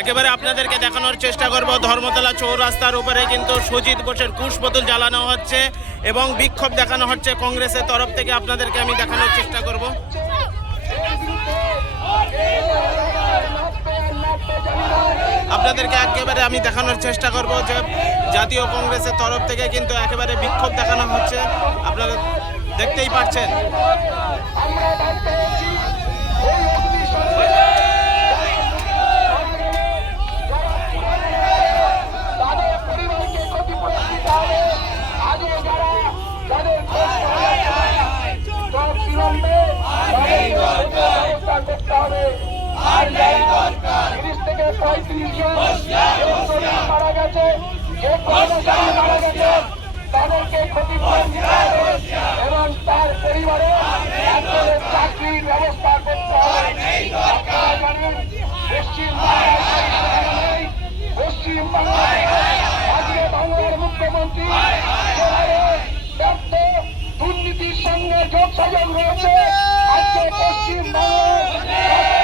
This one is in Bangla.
একেবারে আপনাদেরকে দেখানোর চেষ্টা করব ধর্মতলা চৌরাস্তার উপরে কিন্তু সুজিত বোসের কুশপুতুল জ্বালানো হচ্ছে এবং বিক্ষোভ দেখানো হচ্ছে কংগ্রেসের তরফ থেকে। আপনাদেরকে আমি দেখানোর চেষ্টা করব। আপনাদেরকে একেবারে আমি দেখানোর চেষ্টা করব যে জাতীয় কংগ্রেসের তরফ থেকে কিন্তু একেবারে বিক্ষোভ দেখানো হচ্ছে, আপনারা দেখতেই পাচ্ছেন। মারা গেছে, যে কর্মচারী মারা গেছে তাদেরকে ক্ষতিপূরণ দিতে হবে এবং তার পরিবারে একজনের চাকরির ব্যবস্থা করতে হবে। আপনারা জানেন পশ্চিমবাংলায় আজকে বাংলার মুখ্যমন্ত্রী ব্যর্থ দুর্নীতির সঙ্গে যোগসাজশ রয়েছে। আজকে পশ্চিমবাংলায়